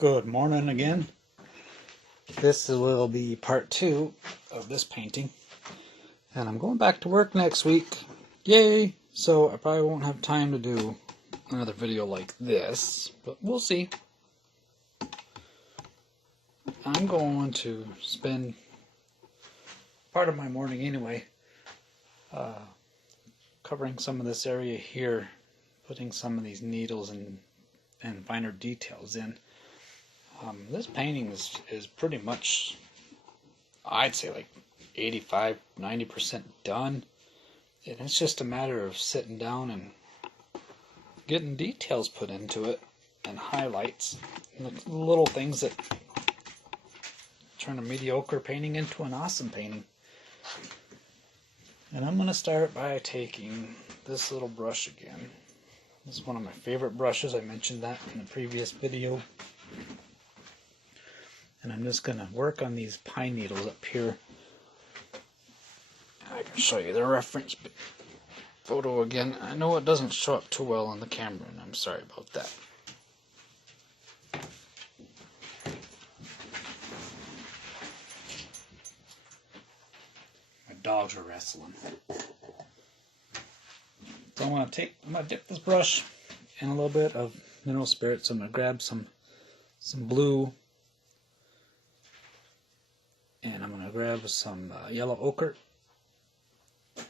Good morning again. This will be part 2 of this painting. And I'm going back to work next week. Yay! So I probably won't have time to do another video like this, but we'll see. I'm going to spend part of my morning anyway covering some of this area here, putting some of these needles and finer details in. This painting is pretty much, I'd say, like 85–90% done. And it's just a matter of sitting down and getting details put into it and highlights and the little things that turn a mediocre painting into an awesome painting. And I'm going to start by taking this little brush again. This is one of my favorite brushes. I mentioned that in the previous video. And I'm just going to work on these pine needles up here. I can show you the reference photo again. I know it doesn't show up too well on the camera, and I'm sorry about that. My dogs are wrestling. So I'm going to dip this brush in a little bit of mineral spirits. I'm going to grab some blue. And I'm going to grab some yellow ochre. And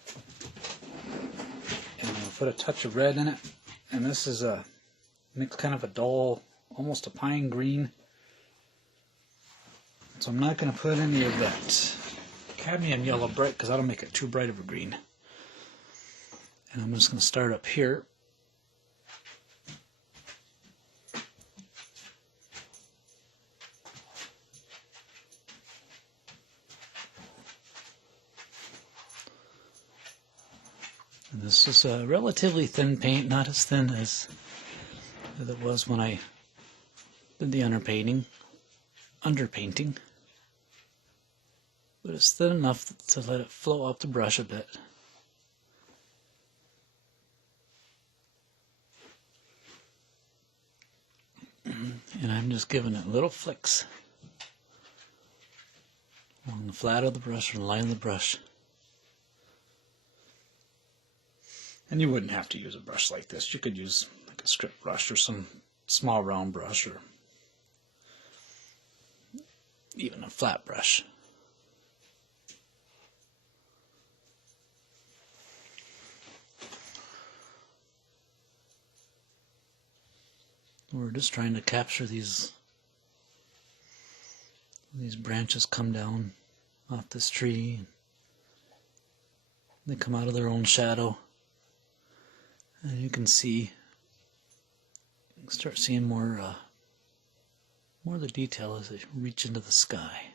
I'm going to put a touch of red in it. And this is a mix, kind of a dull, almost a pine green. So I'm not going to put any of that cadmium yellow bright because that'll make it too bright of a green. And I'm just going to start up here. And this is a relatively thin paint, not as thin as it was when I did the underpainting, but it's thin enough to let it flow up the brush a bit. And I'm just giving it little flicks along the flat of the brush or the line of the brush. And you wouldn't have to use a brush like this. You could use like a strip brush or some small round brush or even a flat brush. We're just trying to capture these branches come down off this tree. They come out of their own shadow. And you can start seeing more of the detail as they reach into the sky.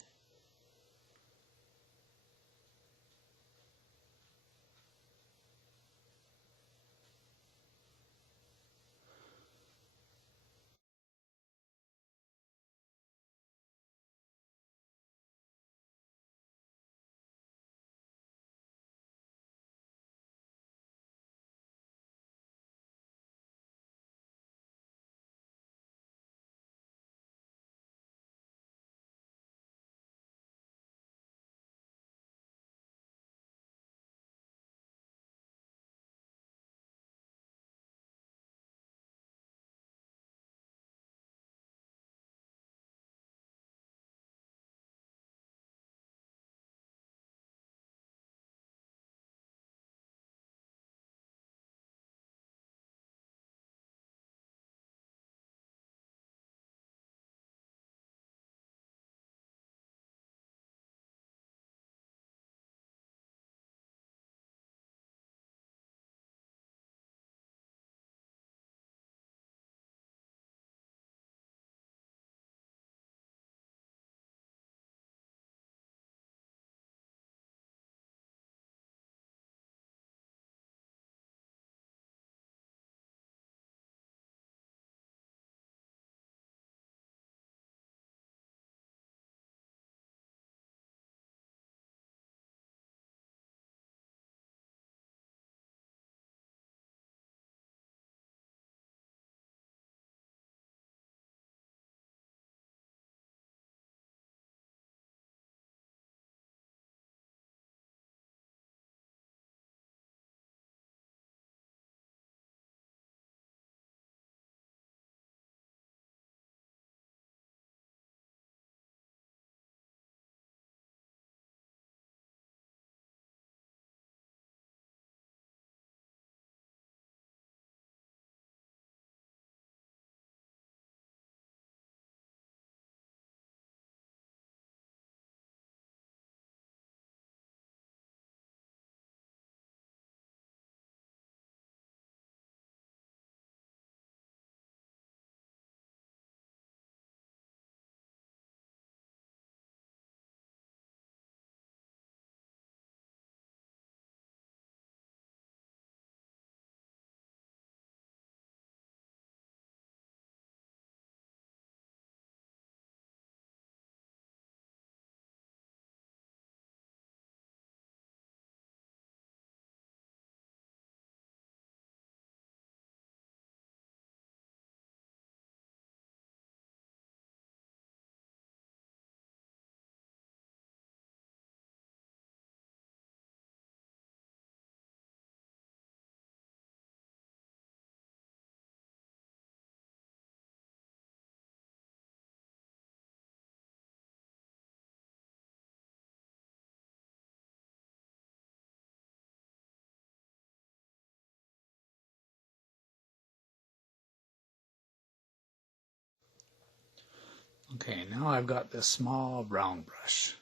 Okay, now I've got this small brown brush.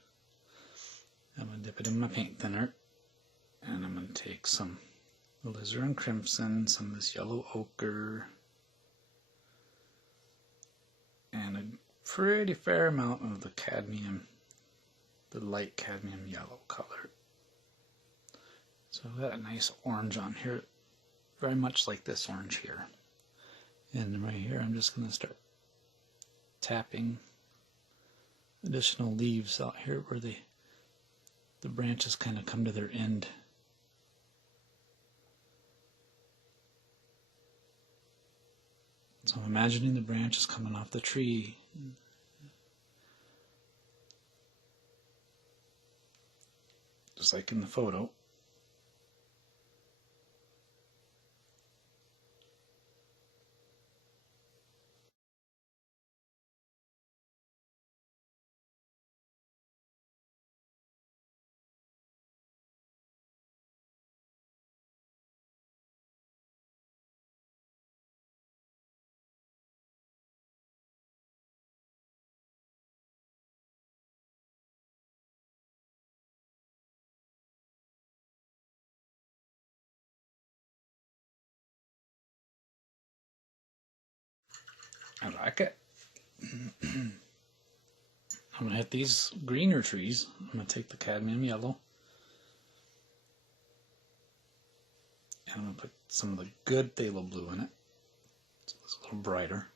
I'm going to dip it in my paint thinner, and I'm going to take some alizarin crimson, some of this yellow ochre, and a pretty fair amount of the cadmium, the light cadmium yellow color. So I've got a nice orange on here, very much like this orange here. And right here I'm just going to start tapping additional leaves out here where the branches kind of come to their end. So I'm imagining the branches coming off the tree. Just like in the photo. I like it. I'm going to hit these greener trees. I'm going to take the cadmium yellow, and I'm going to put some of the good phthalo blue in it, so it's a little brighter.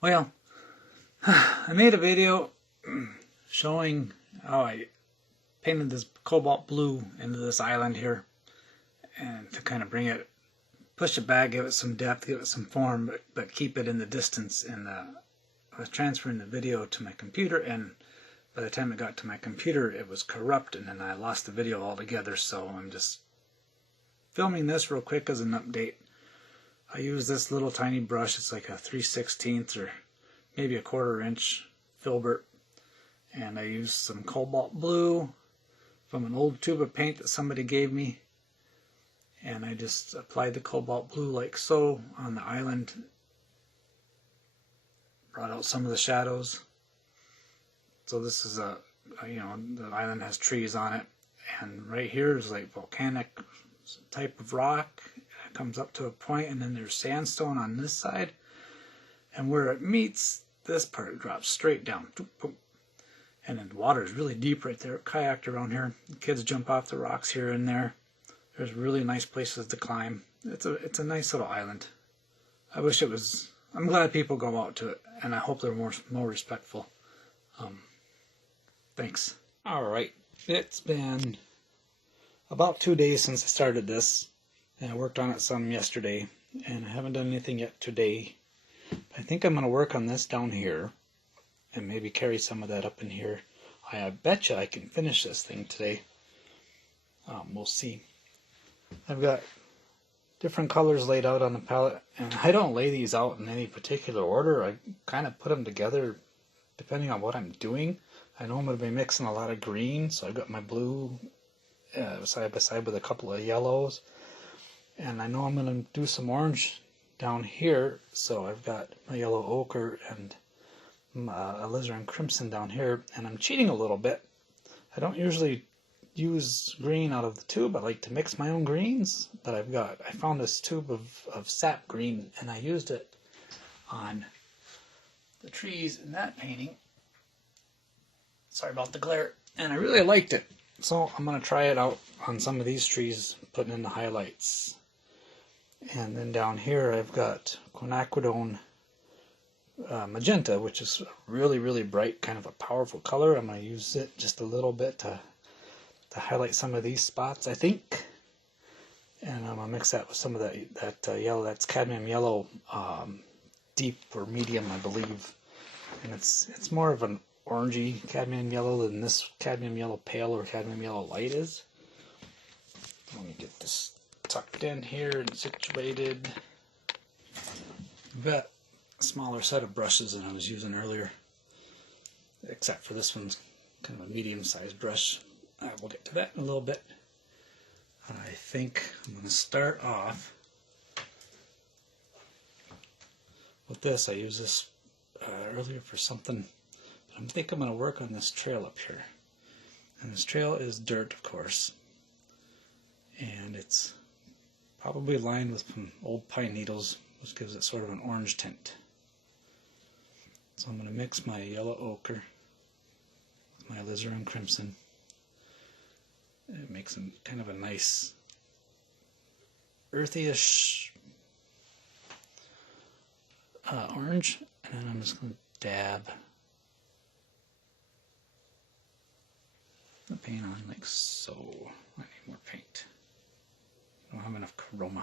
Well, I made a video showing how I painted this cobalt blue into this island here, and to kind of bring it, push it back, give it some depth, give it some form, but keep it in the distance. And I was transferring the video to my computer, and by the time it got to my computer it was corrupted and I lost the video altogether, so I'm just filming this real quick as an update. I use this little tiny brush. It's like a 3/16 or maybe a 1/4 inch filbert, and I used some cobalt blue from an old tube of paint that somebody gave me, and I just applied the cobalt blue like so on the island, brought out some of the shadows. So this is the island has trees on it, and right here is like volcanic type of rock. It comes up to a point, and then there's sandstone on this side, and where it meets, this part drops straight down. And then the water is really deep right there. Kayaked around here. The kids jump off the rocks here and there. There's really nice places to climb. It's a nice little island. I wish it was. I'm glad people go out to it, and I hope they're more respectful. Thanks. All right, it's been about 2 days since I started this, and I worked on it some yesterday, and I haven't done anything yet today. I think I'm going to work on this down here and maybe carry some of that up in here. I bet you I can finish this thing today. We'll see. I've got different colors laid out on the palette, and I don't lay these out in any particular order. I kind of put them together depending on what I'm doing. I know I'm going to be mixing a lot of green, so I've got my blue side by side with a couple of yellows, and I know I'm going to do some orange down here, so I've got my yellow ochre and alizarin crimson down here, and I'm cheating a little bit. I don't usually use green out of the tube. I like to mix my own greens, but I found this tube of sap green, and I used it on the trees in that painting. Sorry about the glare. And I really liked it. So I'm going to try it out on some of these trees, putting in the highlights. And then down here I've got quinacridone magenta, which is really, really bright, kind of a powerful color. I'm going to use it just a little bit to highlight some of these spots, I think. And I'm going to mix that with some of that yellow, that's cadmium yellow, deep or medium, I believe. And it's more of an orangey cadmium yellow than this cadmium yellow pale or cadmium yellow light is. Let me get this tucked in here and situated. I've got a smaller set of brushes than I was using earlier, except for this one's kind of a medium-sized brush. We'll get to that in a little bit. I think I'm going to start off with this. I used this earlier for something, but I think I'm going to work on this trail up here. And this trail is dirt, of course, and it's probably lined with some old pine needles, which gives it sort of an orange tint. So I'm going to mix my yellow ochre with my alizarin crimson. It makes them kind of a nice earthy-ish orange, and then I'm just going to dab the paint on like so. I need more paint. I don't have enough chroma.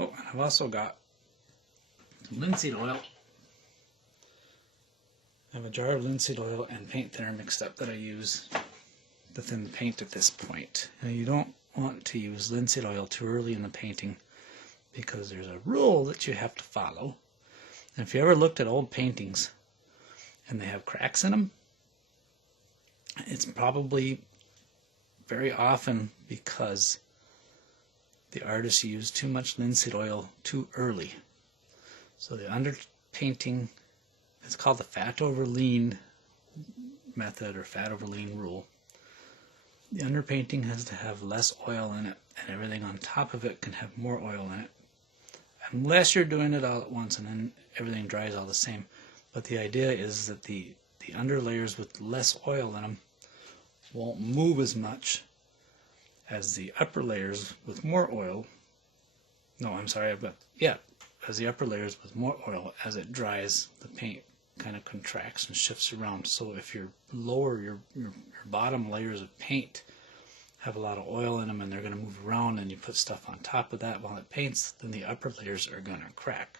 Oh, and I've also got some linseed oil. I have a jar of linseed oil and paint thinner mixed up that I use to thin the paint at this point. Now you don't want to use linseed oil too early in the painting because there's a rule that you have to follow. And if you ever looked at old paintings and they have cracks in them, it's probably very often because the artist used too much linseed oil too early. So the underpainting, it's called the fat over lean method or fat over lean rule. The underpainting has to have less oil in it, and everything on top of it can have more oil in it. Unless you're doing it all at once and then everything dries all the same. But the idea is that the under layers with less oil in them won't move as much as the upper layers with more oil. No, I'm sorry, as the upper layers with more oil, as it dries, the paint kind of contracts and shifts around. So if your bottom layers of paint have a lot of oil in them and they're going to move around and you put stuff on top of that while it paints, then the upper layers are going to crack.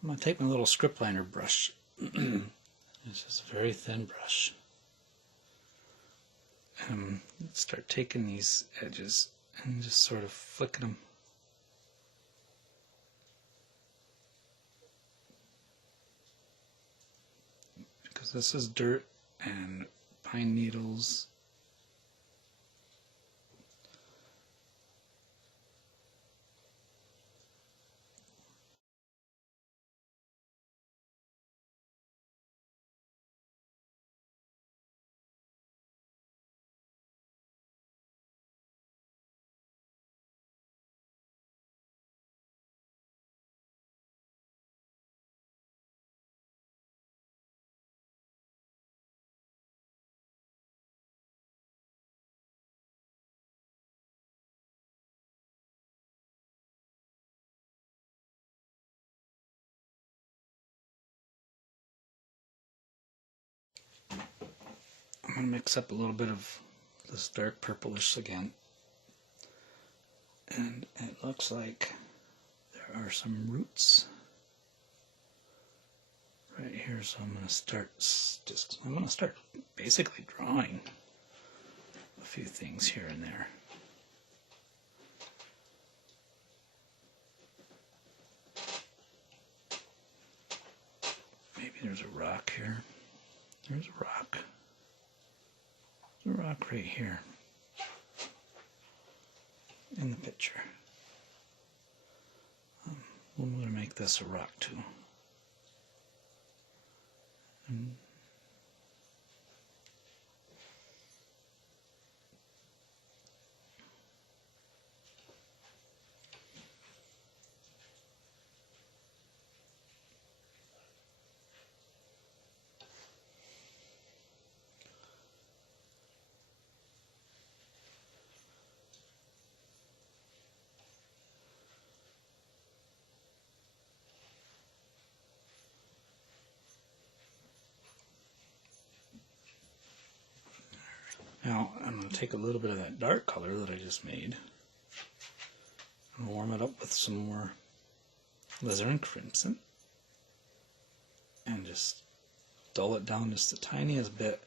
I'm going to take my little script liner brush. It's just a very thin brush. And start taking these edges and just sort of flicking them. Because this is dirt and pine needles. I'm going to mix up a little bit of this dark purplish again. And it looks like there are some roots right here, so I'm going to start basically drawing a few things here and there. Maybe there's a rock here. There's a rock. There's a rock right here in the picture. I'm going to make this a rock too. And now I'm going to take a little bit of that dark color that I just made and warm it up with some more alizarin crimson and just dull it down just the tiniest bit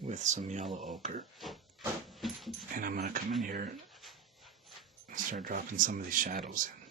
with some yellow ochre. And I'm going to come in here and start dropping some of these shadows in.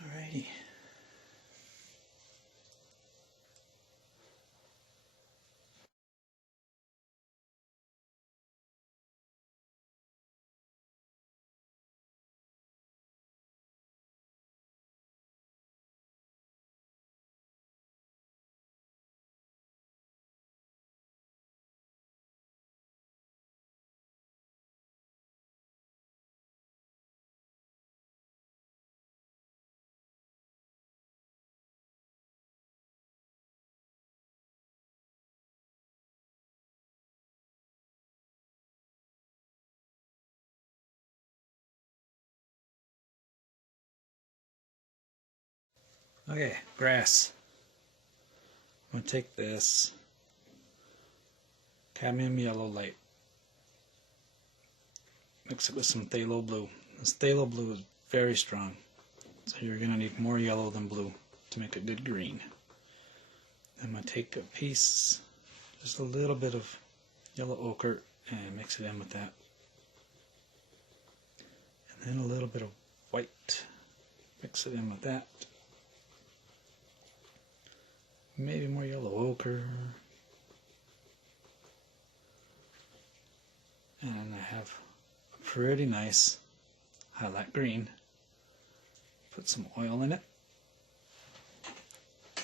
Alrighty. Okay, grass. I'm going to take this cadmium yellow light, mix it with some phthalo blue. This phthalo blue is very strong. So you're going to need more yellow than blue to make a good green. I'm going to take a piece, just a little bit of yellow ochre, and mix it in with that. And then a little bit of white, mix it in with that. Maybe more yellow ochre. And I have a pretty nice highlight green. Put some oil in it.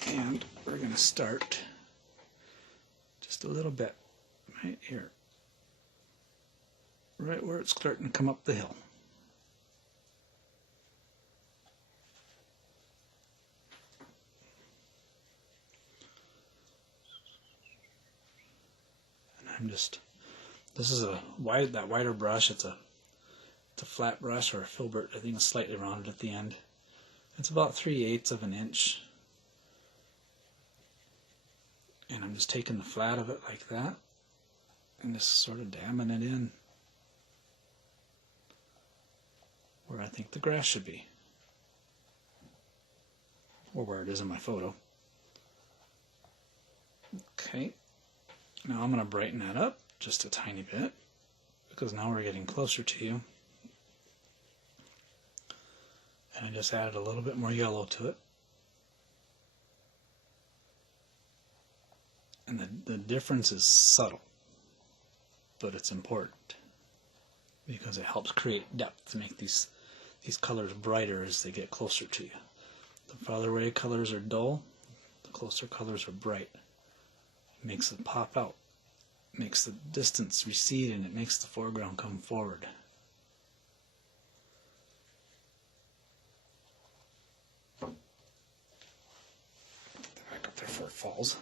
And we're going to start just a little bit right here. Right where it's starting to come up the hill. And I'm just, this is a that wider brush. It's a flat brush or a filbert. I think it's slightly rounded at the end. It's about 3/8 of an inch. And I'm just taking the flat of it like that and just sort of damming it in where I think the grass should be, or where it is in my photo. Okay, now I'm going to brighten that up just a tiny bit because now we're getting closer to you. And I just added a little bit more yellow to it. And the difference is subtle, but it's important because it helps create depth to make these colors brighter as they get closer to you. The farther away colors are dull, the closer colors are bright. It makes it pop out, it makes the distance recede, and it makes the foreground come forward. Put that back up there before it falls.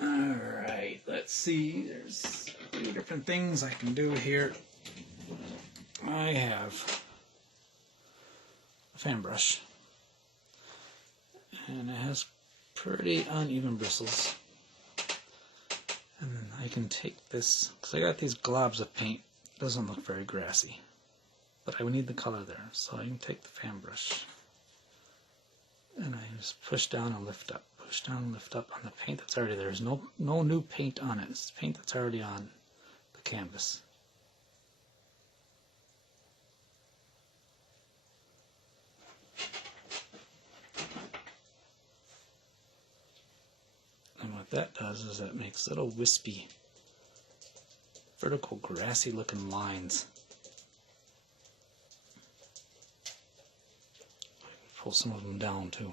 Alright, let's see. There's a few different things I can do here. I have a fan brush, and it has pretty uneven bristles. And then I can take this, because I got these globs of paint. It doesn't look very grassy, but I need the color there. So I can take the fan brush, and I just push down and lift up. Push down and lift up on the paint that's already there. There's no new paint on it. It's paint that's already on the canvas. And what that does is that makes little wispy, vertical, grassy looking lines. I can pull some of them down too.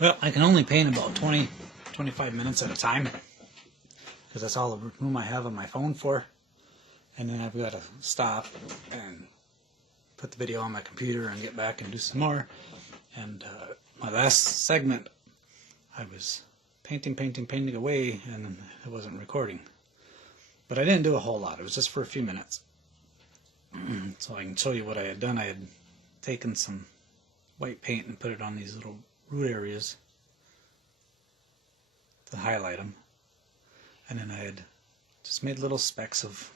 Well, I can only paint about 20, 25 minutes at a time because that's all the room I have on my phone for. And then I've got to stop and put the video on my computer and get back and do some more. And my last segment, I was painting away, and it wasn't recording. But I didn't do a whole lot. It was just for a few minutes. So I can show you what I had done. I had taken some white paint and put it on these little root areas to highlight them. And then I had just made little specks of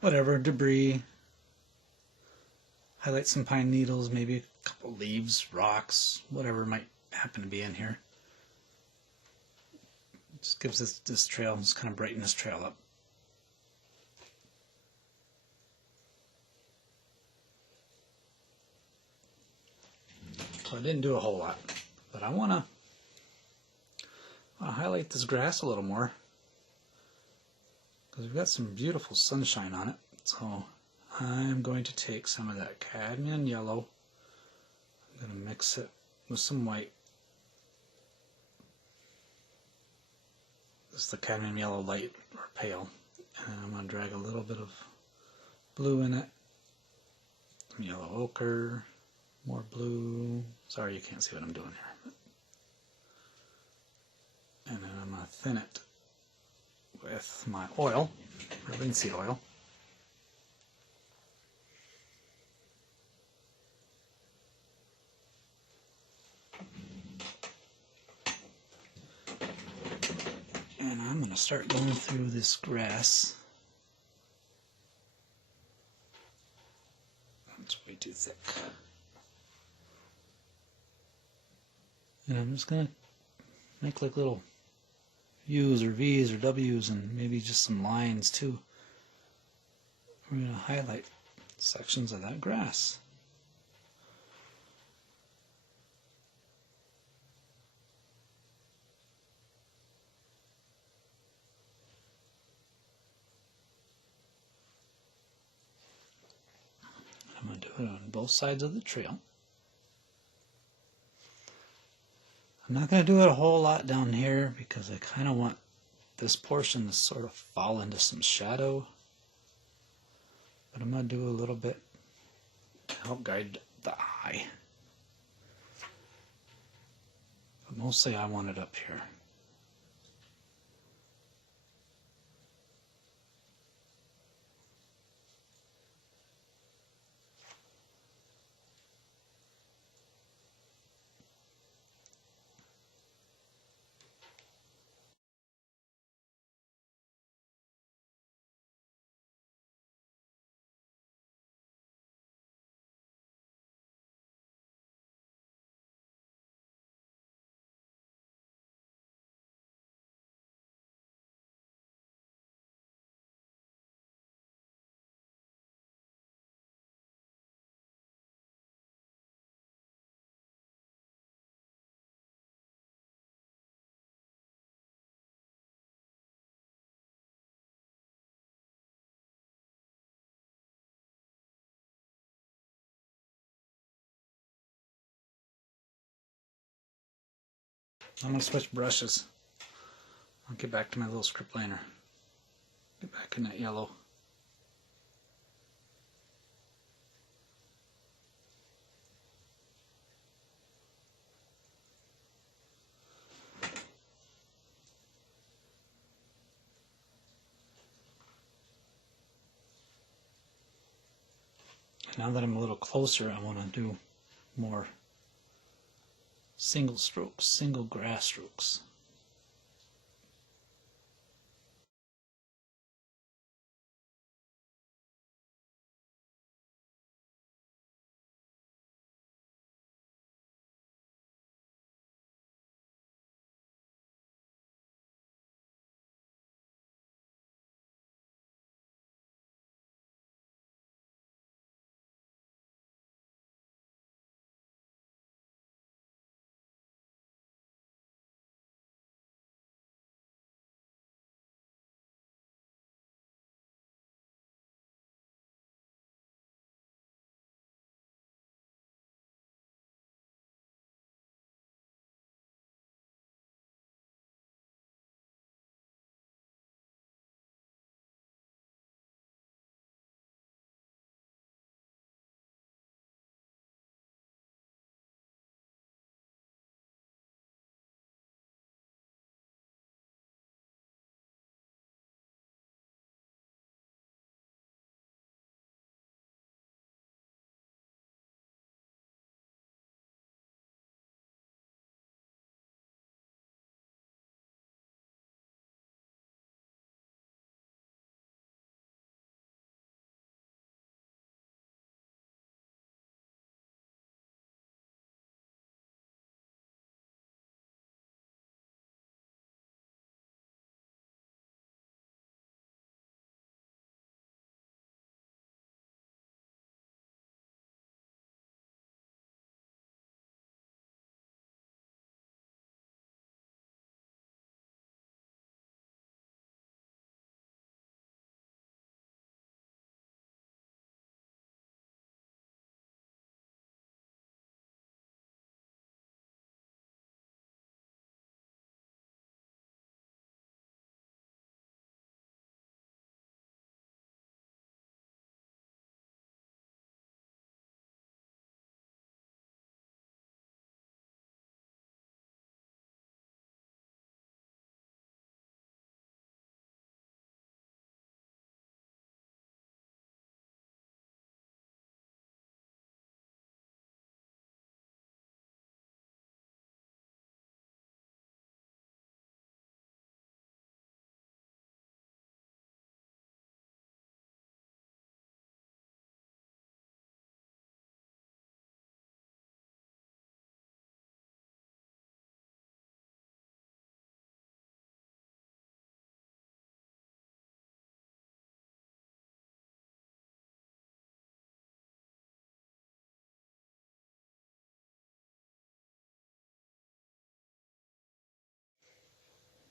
whatever, debris. Highlight some pine needles, maybe a couple leaves, rocks, whatever might happen to be in here. Just gives this trail, just kind of brighten this trail up. So I didn't do a whole lot, but I want to highlight this grass a little more because we've got some beautiful sunshine on it. So I'm going to take some of that cadmium yellow. I'm going to mix it with some white. This is the cadmium yellow light or pale, and I'm going to drag a little bit of blue in it. Some yellow ochre. More blue. Sorry you can't see what I'm doing here. And then I'm going to thin it with my oil, or linseed oil. And I'm going to start going through this grass. That's way too thick. And I'm just going to make like little U's or V's or W's and maybe just some lines too. We're going to highlight sections of that grass. I'm going to do it on both sides of the trail. I'm not going to do it a whole lot down here because I kind of want this portion to sort of fall into some shadow. But I'm going to do a little bit to help guide the eye. But mostly I want it up here. I'm going to switch brushes. I'll get back to my little script liner. Get back in that yellow. Now that I'm a little closer, I want to do more single strokes, single grass strokes.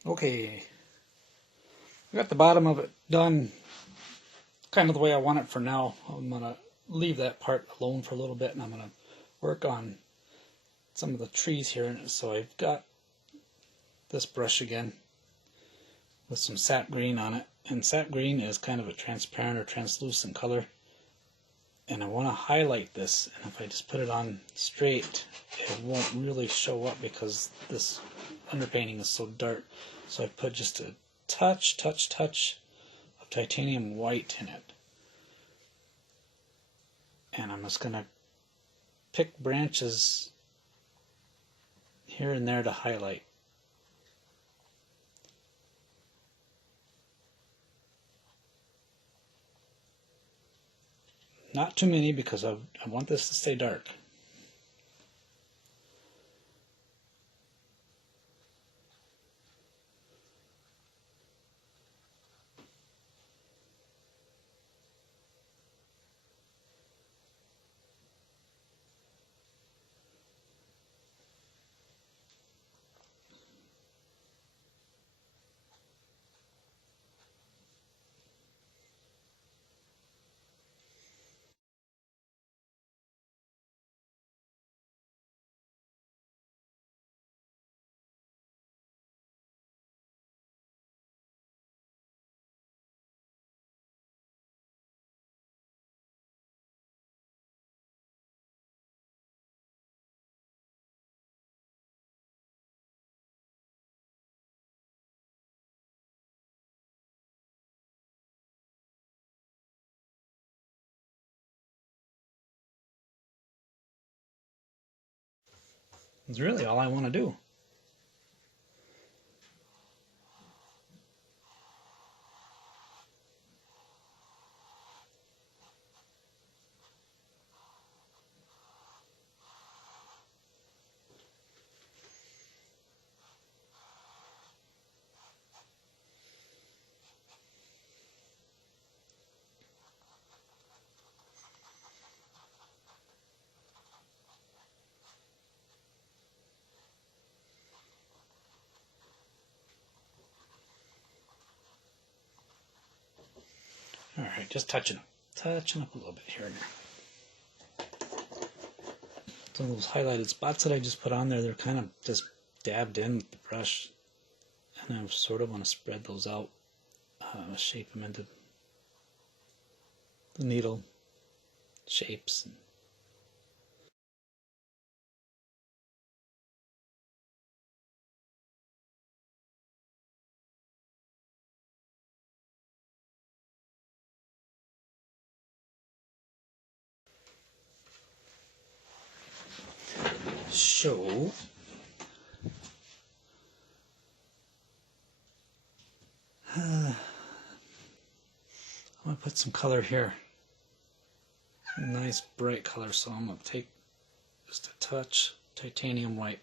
Okay, I got the bottom of it done kind of the way I want it for now. I'm going to leave that part alone for a little bit, and I'm going to work on some of the trees here. So I've got this brush again with some sap green on it, and sap green is kind of a transparent or translucent color, and I want to highlight this, and if I just put it on straight it won't really show up because this underpainting is so dark. So I put just a touch of titanium white in it, and I'm just going to pick branches here and there to highlight. Not too many because I want this to stay dark. It's really all I want to do. Alright, just touching up a little bit here and there. Some of those highlighted spots that I just put on there, they're kind of just dabbed in with the brush, and I sort of want to spread those out, shape them into the needle shapes. So I'm going to put some color here. Nice bright color, so I'm going to take just a touch titanium white,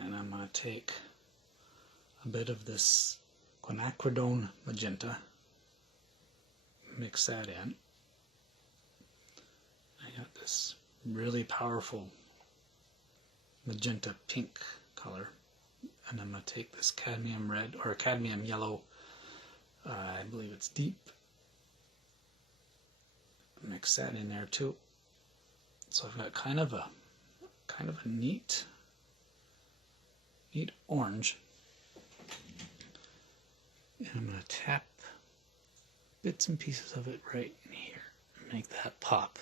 and I'm going to take a bit of this quinacridone magenta, mix that in. I got this really powerful magenta pink color, and I'm going to take this cadmium red or cadmium yellow, I believe it's deep, mix that in there too. So I've got kind of a neat orange, and I'm going to tap bits and pieces of it right in here and make that pop.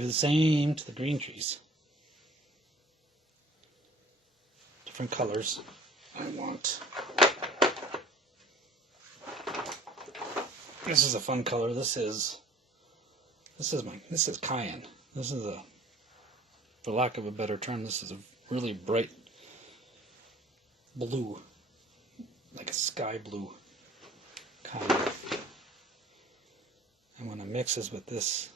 do the same to the green trees. Different colors. I want. This is a fun color. This is cayenne. This is a, for lack of a better term, this is a really bright blue, like a sky blue cayenne. And when it mixes with this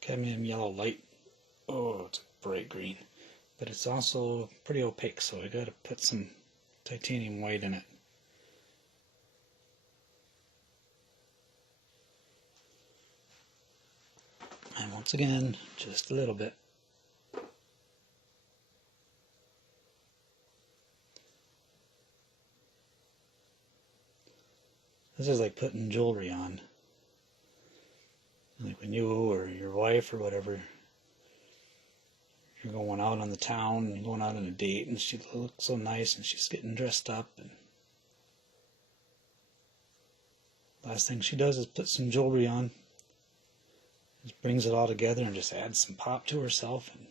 cadmium yellow light, oh, it's bright green. But it's also pretty opaque, so I gotta put some titanium white in it. And once again, just a little bit. This is like putting jewelry on. Like when you or your wife or whatever, you're going out on the town and you're going out on a date and she looks so nice and she's getting dressed up, and last thing she does is put some jewelry on. Just brings it all together and just adds some pop to herself, and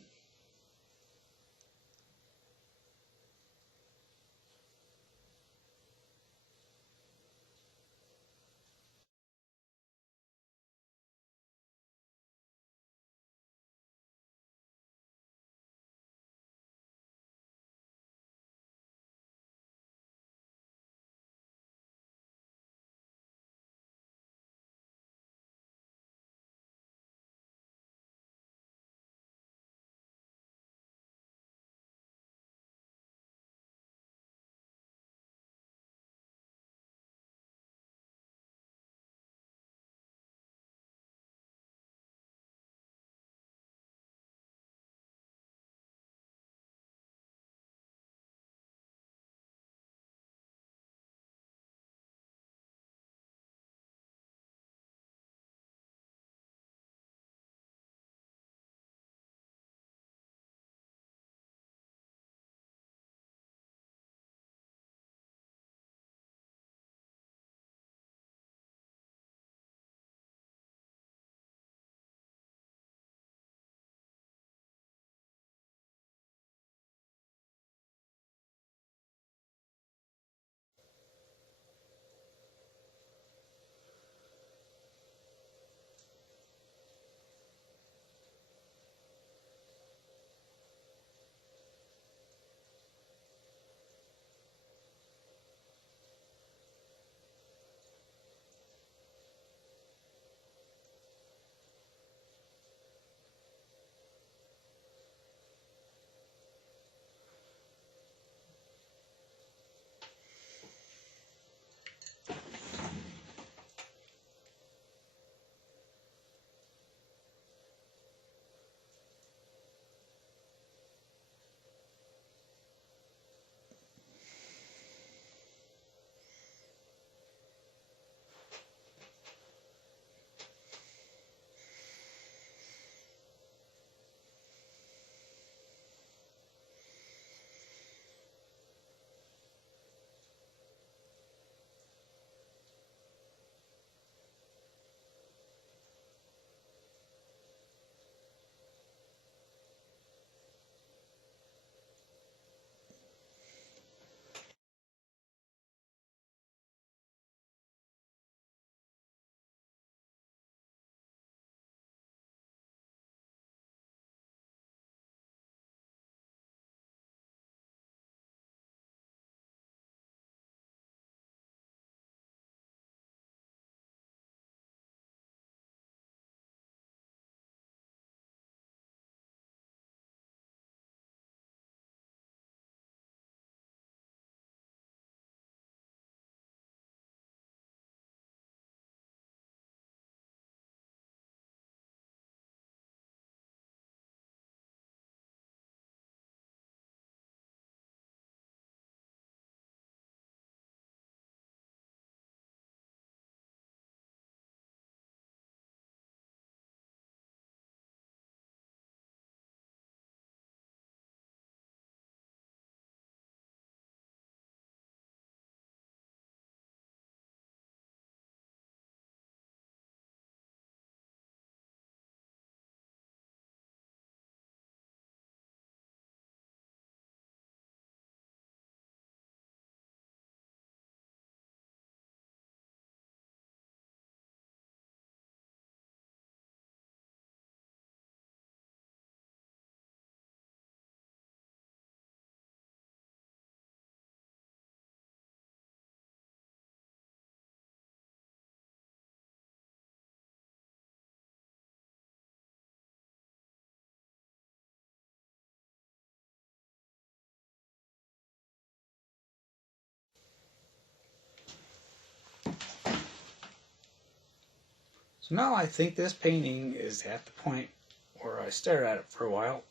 So now I think this painting is at the point where I stare at it for a while,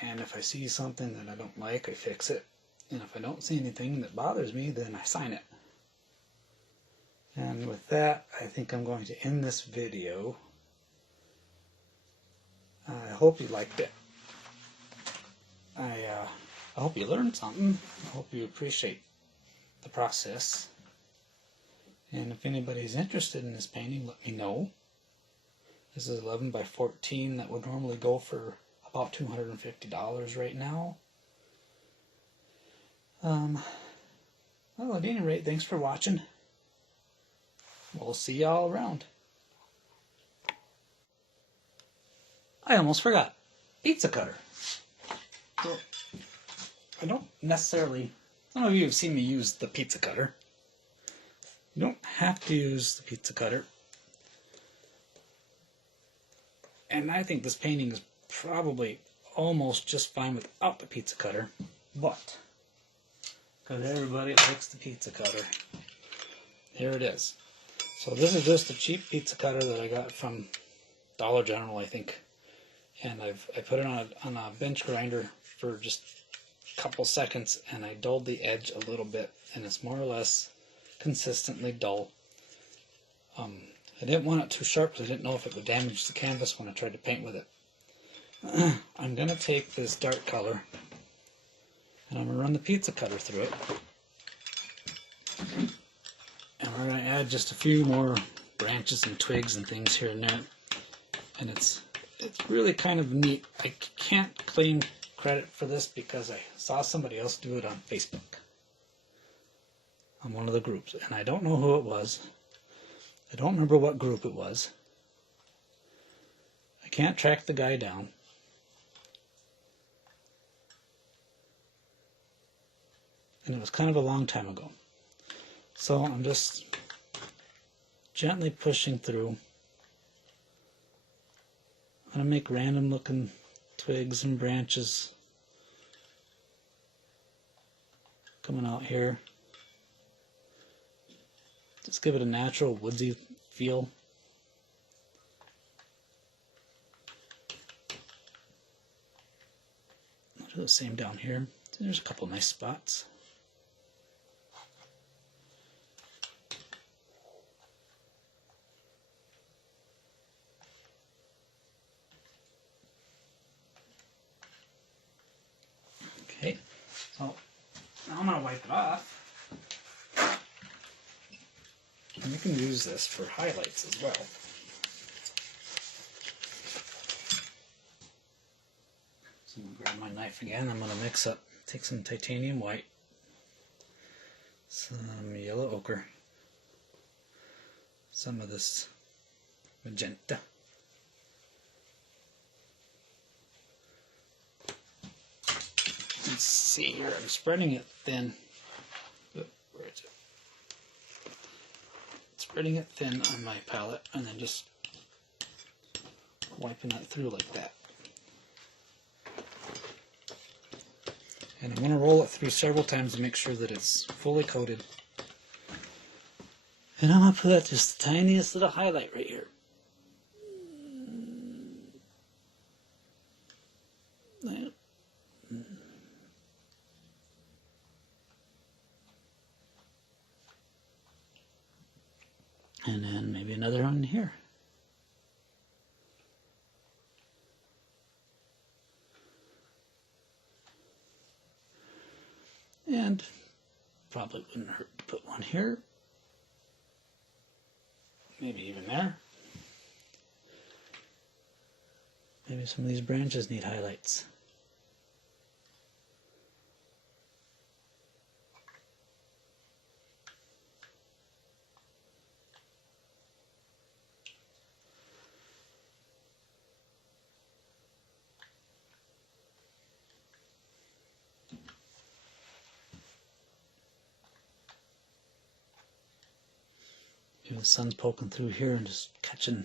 and if I see something that I don't like, I fix it. And if I don't see anything that bothers me, then I sign it. And with that, I think I'm going to end this video. I hope you liked it. I hope you learned something. I hope you appreciate the process. And if anybody's interested in this painting, let me know. This is 11 by 14. That would normally go for about $250 right now. Well, at any rate, thanks for watching. We'll see y'all around. I almost forgot. Pizza cutter. So, I don't necessarily... Some of you have seen me use the pizza cutter. You don't have to use the pizza cutter. And I think this painting is probably almost just fine without the pizza cutter. But, because everybody likes the pizza cutter, here it is. So this is just a cheap pizza cutter that I got from Dollar General, I think. And I put it on a bench grinder for just a couple seconds, and I dulled the edge a little bit, and it's more or less consistently dull. I didn't want it too sharp because I didn't know if it would damage the canvas when I tried to paint with it. I'm going to take this dark color, and I'm going to run the pizza cutter through it. And we're going to add just a few more branches and twigs and things here and there. And it's really kind of neat. I can't claim credit for this because I saw somebody else do it on Facebook. On one of the groups. And I don't know who it was. I don't remember what group it was. I can't track the guy down. And it was kind of a long time ago. So I'm just gently pushing through. I'm going to make random looking twigs and branches coming out here. Just give it a natural woodsy feel. I'll do the same down here. There's a couple nice spots. Okay, so now I'm going to wipe it off. And you can use this for highlights as well. So I'm going to grab my knife again. I'm going to mix up, take some titanium white, some yellow ochre, some of this magenta. Let's see here, I'm spreading it thin. Where is it? Spreading it thin on my palette and then just wiping it through like that. And I'm going to roll it through several times to make sure that it's fully coated. And I'm going to put just the tiniest little highlight right here. And then maybe another one here. And probably wouldn't hurt to put one here. Maybe even there. Maybe some of these branches need highlights. The sun's poking through here and just catching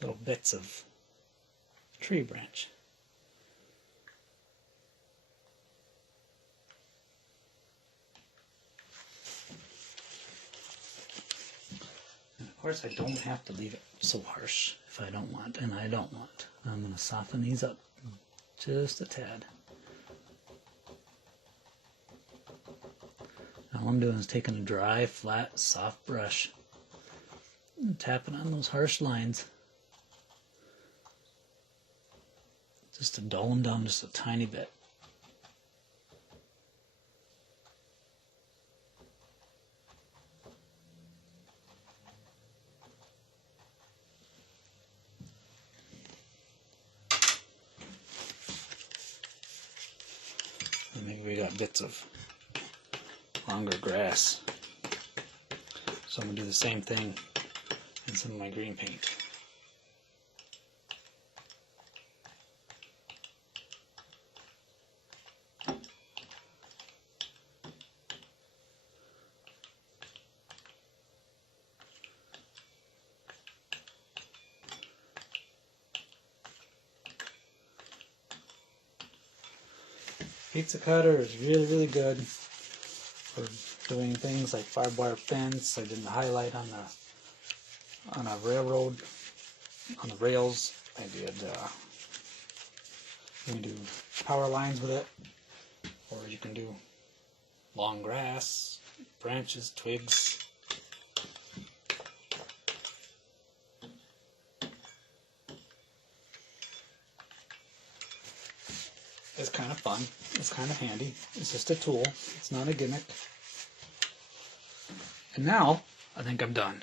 little bits of tree branch. And of course, I don't have to leave it so harsh if I don't want, and I don't want. I'm going to soften these up just a tad. Now all I'm doing is taking a dry, flat, soft brush and tapping on those harsh lines just to dull them down just a tiny bit. And maybe we got bits of longer grass. So I'm going to do the same thing in some of my green paint. Pizza cutter is really, really good for doing things like barbed wire fence. I did the highlight on a railroad, on the rails. I did you can do power lines with it, or you can do long grass, branches, twigs. It's kind of fun. It's kind of handy. It's just a tool. It's not a gimmick. And now, I think I'm done.